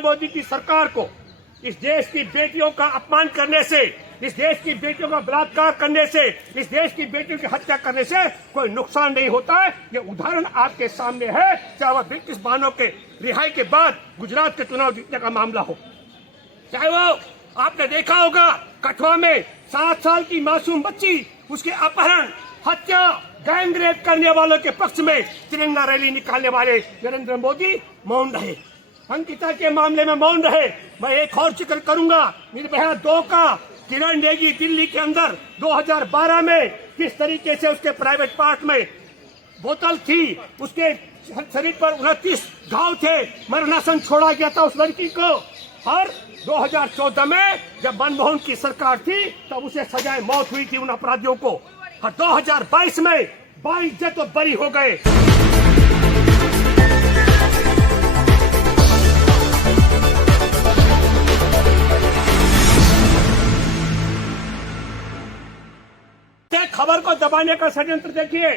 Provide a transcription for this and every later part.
मोदी की सरकार को इस देश की बेटियों का अपमान करने से, इस देश की बेटियों का बलात्कार करने से, इस देश की बेटियों की हत्या करने से कोई नुकसान नहीं होता है। ये उदाहरण आपके सामने है, चाहे वह बिल्किस बानो के रिहाई के बाद गुजरात के चुनाव जीतने का मामला हो, चाहे वो आपने देखा होगा कठुआ में 7 साल की मासूम बच्ची, उसके अपहरण, हत्या, गैंग रेप करने वालों के पक्ष में तिरंगा रैली निकालने वाले नरेंद्र मोदी मौन रहे। अंकिता के मामले में मौन रहे। मैं एक और जिक्र करूंगा, निर्भया 2 का किरण नेगी दिल्ली के अंदर 2012 में किस तरीके से उसके प्राइवेट पार्ट में बोतल थी, उसके शरीर पर 29 घाव थे, मरणासन छोड़ा गया था उस लड़की को। और 2014 में जब मनमोहन की सरकार थी तब उसे सजाए मौत हुई थी उन अपराधियों को। और 2022 में बाइज्जत तो बरी हो गए। खबर को दबाने का षड्यंत्र देखिए।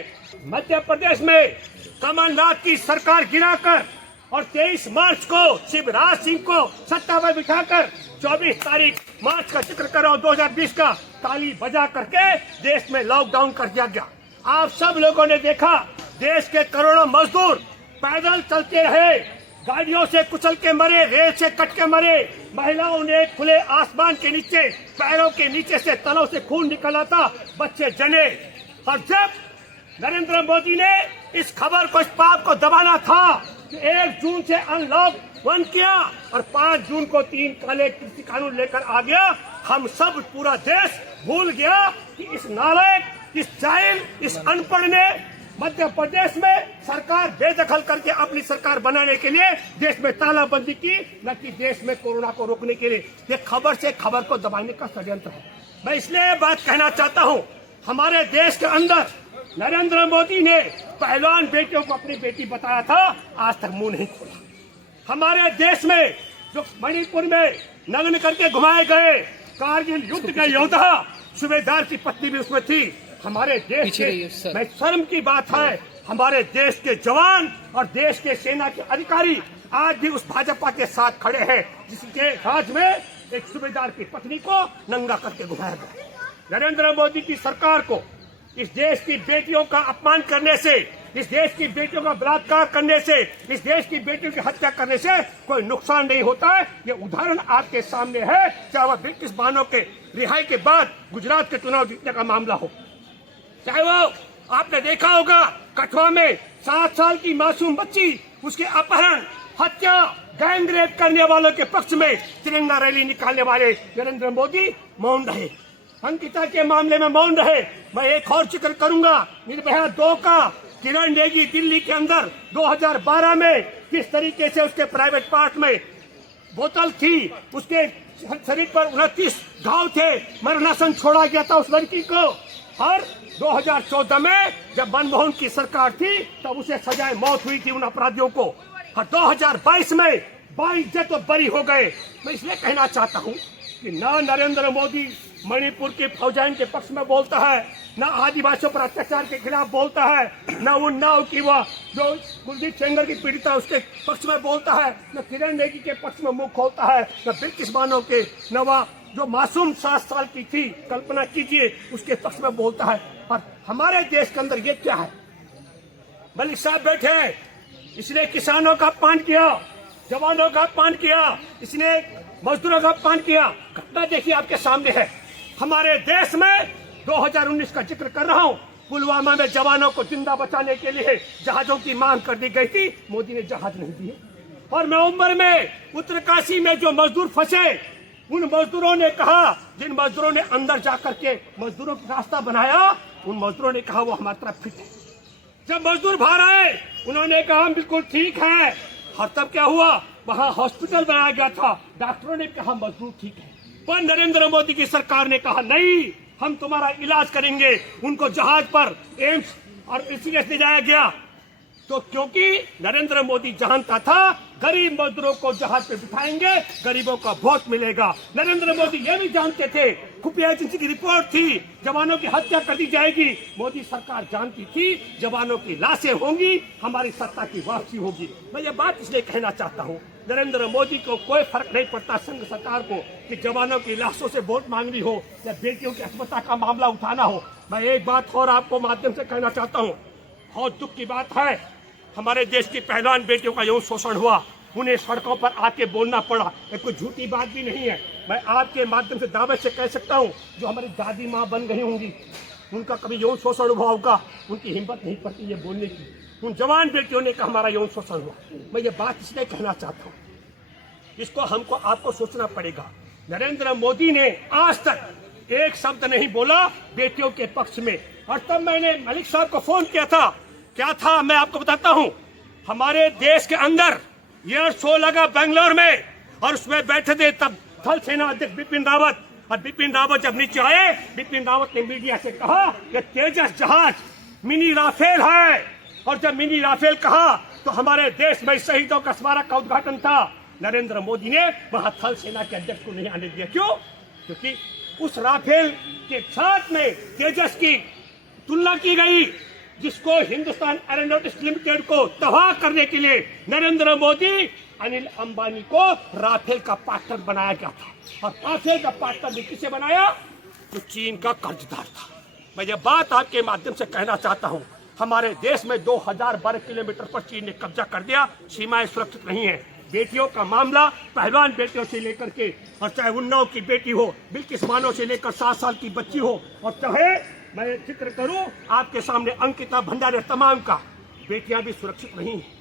मध्य प्रदेश में कमलनाथ की सरकार गिराकर और 23 मार्च को शिवराज सिंह को सत्ता पर बिठाकर 24 तारीख मार्च का जिक्र कर रहा हूं 2020 का, ताली बजा करके देश में लॉकडाउन कर दिया गया। आप सब लोगों ने देखा, देश के करोड़ों मजदूर पैदल चलते रहे, गाड़ियों से कुचल के मरे, रेल से कट के मरे, महिलाओं ने खुले आसमान के नीचे पैरों के नीचे से तलों से खून निकला था, बच्चे जने। और जब नरेंद्र मोदी ने इस खबर को, इस पाप को दबाना था कि 1 जून से अनलॉक बंद किया और 5 जून को 3 काले कृषि कानून लेकर आ गया, हम सब पूरा देश भूल गया कि इस नालायक, इस जाहिल, इस अनपढ़ ने मध्य प्रदेश में सरकार बेदखल करके अपनी सरकार बनाने के लिए देश में तालाबंदी की, न कि देश में कोरोना को रोकने के लिए। ये खबर से खबर को दबाने का षड्यंत्र है। मैं इसलिए बात कहना चाहता हूँ, हमारे देश के अंदर नरेंद्र मोदी ने पहलवान बेटियों को अपनी बेटी बताया था, आज तक मुंह नहीं खोला। हमारे देश में जो मणिपुर में नग्न करके घुमाए गए कारगिल युद्ध के योद्धा, सूबेदार की पत्नी भी उसमें थी। हमारे देश के, मैं शर्म की बात है, हमारे देश के जवान और देश के सेना के अधिकारी आज भी उस भाजपा के साथ खड़े हैं जिसके राज में एक सूबेदार की पत्नी को नंगा करके घुमाया गया। नरेंद्र मोदी की सरकार को इस देश की बेटियों का अपमान करने से, इस देश की बेटियों का बलात्कार करने से, इस देश की बेटियों की हत्या करने से कोई नुकसान नहीं होता है। ये उदाहरण आपके सामने है, चाहे वह बिल्किस बानो के रिहाई के बाद गुजरात के चुनाव जीतने का मामला हो, चाहे वो आपने देखा होगा कठुआ में 7 साल की मासूम बच्ची, उसके अपहरण, हत्या, गैंग रेप करने वालों के पक्ष में तिरंगा रैली निकालने वाले नरेंद्र मोदी मौन रहे। अंकिता के मामले में मौन रहे। मैं एक और जिक्र करूंगा, निर्भया 2 का किरण नेगी दिल्ली के अंदर 2012 में किस तरीके से उसके प्राइवेट पार्ट में बोतल थी, उसके शरीर पर 29 घाव थे, मरणासन छोड़ा गया था उस लड़की को। और 2014 में जब मनमोहन की सरकार थी तब उसे सजाए मौत हुई थी उन अपराधियों को। और 2022 में बाइज्जत तो बरी हो गए। मैं इसलिए कहना चाहता हूँ कि न नरेंद्र मोदी मणिपुर के फौजाइन के पक्ष में बोलता है, न आदिवासियों पर अत्याचार के खिलाफ बोलता है, न उन्नाव की वह जो कुलदीप सेंगर की पीड़िता उसके पक्ष में बोलता है, न किरण नेगी के पक्ष में मुंह खोलता है, न बिल्किस बानो के, न वह जो मासूम 7 साल की थी, कल्पना कीजिए, उसके पक्ष में बोलता है। और हमारे देश के अंदर ये क्या है? मलिक साहब बैठे हैं, इसने किसानों का अपमान किया, जवानों का अपमान किया, इसने मजदूरों का अपमान किया। घटना देखिए आपके सामने है। हमारे देश में 2019 का जिक्र कर रहा हूँ, पुलवामा में जवानों को जिंदा बचाने के लिए जहाजों की मांग कर दी गई थी, मोदी ने जहाज नहीं दिए। और नवंबर में उत्तरकाशी में जो मजदूर फंसे, उन मजदूरों ने कहा, जिन मजदूरों ने अंदर जाकर के मजदूरों का रास्ता बनाया, उन मजदूरों ने कहा वो हमारी तरफ फिट है। जब मजदूर बाहर आए, उन्होंने कहा हम बिल्कुल ठीक है। और तब क्या हुआ, वहाँ हॉस्पिटल बनाया गया था, डॉक्टरों ने कहा मजदूर ठीक है। पर नरेंद्र मोदी की सरकार ने कहा नहीं, हम तुम्हारा इलाज करेंगे। उनको जहाज पर एम्स और ऋषिकेश ले जाया गया। तो क्योंकि नरेंद्र मोदी जानता था गरीब मजदूरों को जहाज पे बिठाएंगे, गरीबों का वोट मिलेगा। नरेंद्र मोदी ये भी जानते थे, खुफिया एजेंसी की रिपोर्ट थी, जवानों की हत्या कर दी जाएगी। मोदी सरकार जानती थी जवानों की लाशें होंगी, हमारी सत्ता की वापसी होगी। मैं ये बात इसलिए कहना चाहता हूँ, नरेंद्र मोदी को कोई फर्क नहीं पड़ता संघ सरकार को कि जवानों की लाशों से वोट मांगनी हो या बेटियों की अस्पताल का मामला उठाना हो। मैं एक बात और आपको माध्यम से कहना चाहता हूँ, बहुत दुख की बात है, हमारे देश की पहलवान बेटियों का यौन शोषण हुआ, उन्हें सड़कों पर आके बोलना पड़ा। ये कोई झूठी बात भी नहीं है। मैं आपके माध्यम से दावे से कह सकता हूँ, जो हमारी दादी माँ बन गई होंगी, उनका कभी यौन शोषण हुआ होगा, उनकी हिम्मत नहीं पड़ती ये बोलने की। उन जवान बेटियों ने कहा हमारा यौन शोषण हुआ। मैं ये बात इसलिए कहना चाहता हूँ, इसको हमको आपको सोचना पड़ेगा। नरेंद्र मोदी ने आज तक एक शब्द नहीं बोला बेटियों के पक्ष में। और तब मैंने मलिक साहब को फोन किया था, क्या था मैं आपको बताता हूं। हमारे देश के अंदर एयर शो लगा बेंगलोर में, और उसमें बैठे थे तब थल सेना अध्यक्ष बिपिन रावत। और बिपिन रावत जब नीचे आए, बिपिन रावत ने मीडिया से कहा कि तेजस जहाज मिनी राफेल है। और जब मिनी राफेल कहा तो हमारे देश में शहीदों का स्मारक का उद्घाटन था। नरेंद्र मोदी ने वहां थल सेना के अध्यक्ष को नहीं आने दिया। क्यों? क्योंकि उस राफेल के साथ में तेजस की तुलना की गई, जिसको हिंदुस्तान एरोनॉटिक्स लिमिटेड को तबाह करने के लिए नरेंद्र मोदी अनिल अंबानी को राफेल का पार्टनर बनाया गया था। और राफेल का पार्टनर किसे बनाया? तो चीन का कर्जदार था। मैं ये बात आपके माध्यम से कहना चाहता हूँ, हमारे देश में 2000 वर्ग किलोमीटर पर चीन ने कब्जा कर दिया, सीमाएं सुरक्षित नहीं है। बेटियों का मामला, पहलवान बेटियों से लेकर के, और चाहे उन्नाव की बेटी हो, बिल्किस बानो से लेकर 7 साल की बच्ची हो, और चाहे मैं जिक्र करूं आपके सामने अंकिता भंडारे, तमाम का, बेटियां भी सुरक्षित नहीं है।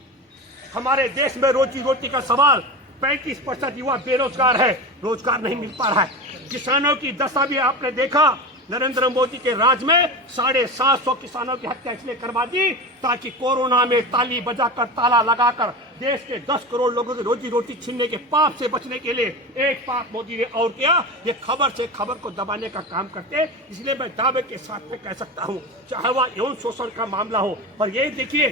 हमारे देश में रोजी रोटी का सवाल, 35% युवा बेरोजगार है, रोजगार नहीं मिल पा रहा है। किसानों की दशा भी आपने देखा, नरेंद्र मोदी के राज में 750 किसानों की हत्या इसलिए करवा दी ताकि कोरोना में ताली बजाकर, ताला लगाकर देश के 10 करोड़ लोगों की रोजी रोटी छीनने के पाप से बचने के लिए एक पाप मोदी ने और किया। ये खबर से खबर को दबाने का काम करते। इसलिए मैं दावे के साथ में कह सकता हूँ, चाहे वह यौन शोषण का मामला हो। और ये देखिए,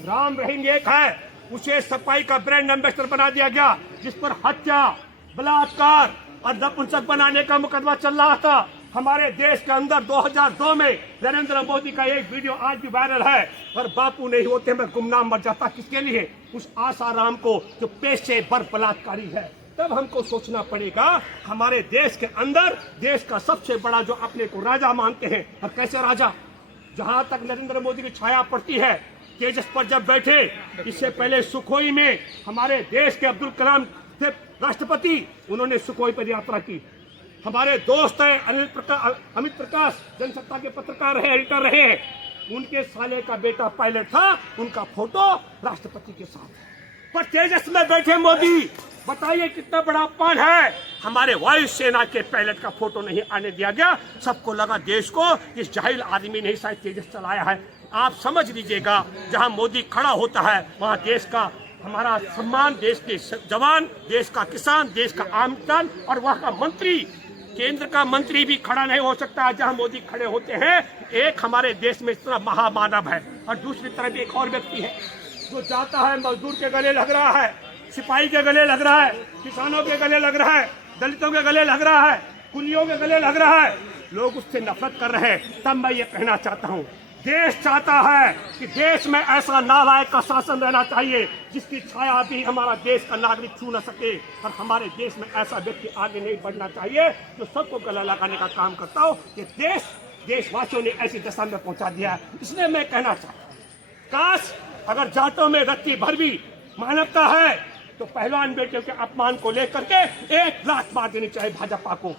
राम रहीम एक है, उसे सफाई का ब्रांड एम्बेसडर बना दिया गया, जिस पर हत्या, बलात्कार और नपुंसक बनाने का मुकदमा चल रहा था। हमारे देश के अंदर 2002 में नरेंद्र मोदी का एक वीडियो आज भी वायरल है, और बापू नहीं होते मैं गुमनाम मर जाता। किसके लिए? उस आसाराम को जो पेशे बर बलात्कारी है। तब हमको सोचना पड़ेगा, हमारे देश के अंदर देश का सबसे बड़ा जो अपने को राजा मानते हैं, और कैसे राजा, जहां तक नरेंद्र मोदी की छाया पड़ती है, तेजस पर जब बैठे, इससे पहले सुखोई में हमारे देश के अब्दुल कलाम थे राष्ट्रपति, उन्होंने सुखोई पर यात्रा की। हमारे दोस्त हैं अमित प्रकाश, जनसत्ता के पत्रकार रहे, एडिटर रहे हैं, उनके साले का बेटा पायलट था, उनका फोटो राष्ट्रपति के साथ। पर तेजस में बैठे मोदी, बताइए कितना बड़ा अपमान है। हमारे वायुसेना के पायलट का फोटो नहीं आने दिया गया। सबको लगा देश को इस जाहिल आदमी ने शायद तेजस चलाया है। आप समझ लीजिएगा, जहां मोदी खड़ा होता है वहां देश का हमारा सम्मान, देश के जवान, देश का किसान, देश का आम इंसान, और वहां का मंत्री, केंद्र का मंत्री भी खड़ा नहीं हो सकता जहां मोदी खड़े होते हैं। एक हमारे देश में इतना महामानव है, और दूसरी तरफ एक और व्यक्ति है जो जाता है, मजदूर के गले लग रहा है, सिपाही के गले लग रहा है, किसानों के गले लग रहा है, दलितों के गले लग रहा है, कुलियों के गले लग रहा है। लोग उससे नफरत कर रहे हैं। तब मैं ये कहना चाहता हूँ, देश चाहता है कि देश में ऐसा नालायक का शासन रहना चाहिए जिसकी छाया भी हमारा देश का नागरिक छू न सके। और हमारे देश में ऐसा व्यक्ति आगे नहीं बढ़ना चाहिए जो सबको गला लगाने का काम करता हो। ये देशवासियों ने ऐसी दशा में पहुंचा दिया है। इसलिए मैं कहना चाहता हूँ, काश अगर जाटों में रत्ती भर भी मानवता है तो पहलवान बेटियों के अपमान को लेकर के 1 लाख मार देनी चाहिए भाजपा को।